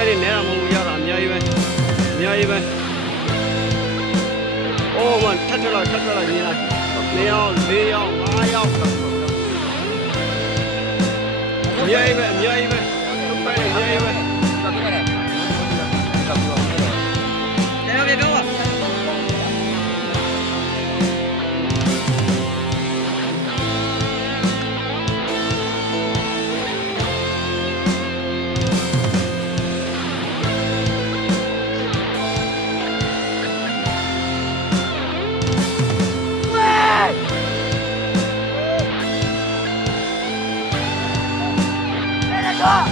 ပဲနေနေတာမဟုတ်ရတာအများကြီးပဲအများကြီးပဲအိုးမထက်ထလာညီလာ2ယောက်4ယောက်5ယောက်အများကြီးပဲအများကြီးပဲပဲနေအများကြီးပဲတယ်ပါ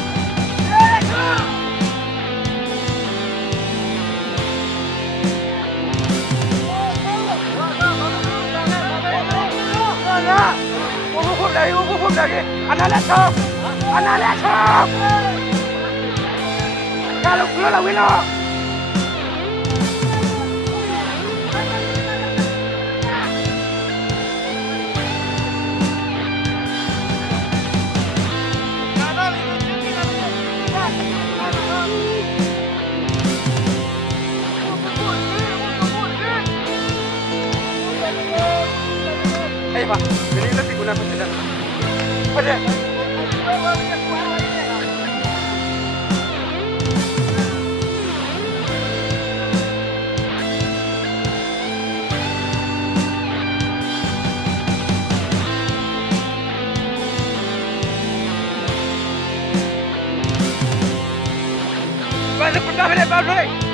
Kalau pulau la wino. Eh pak, ini lebih guna apa? Pada. Masuk pernah ada Pablo.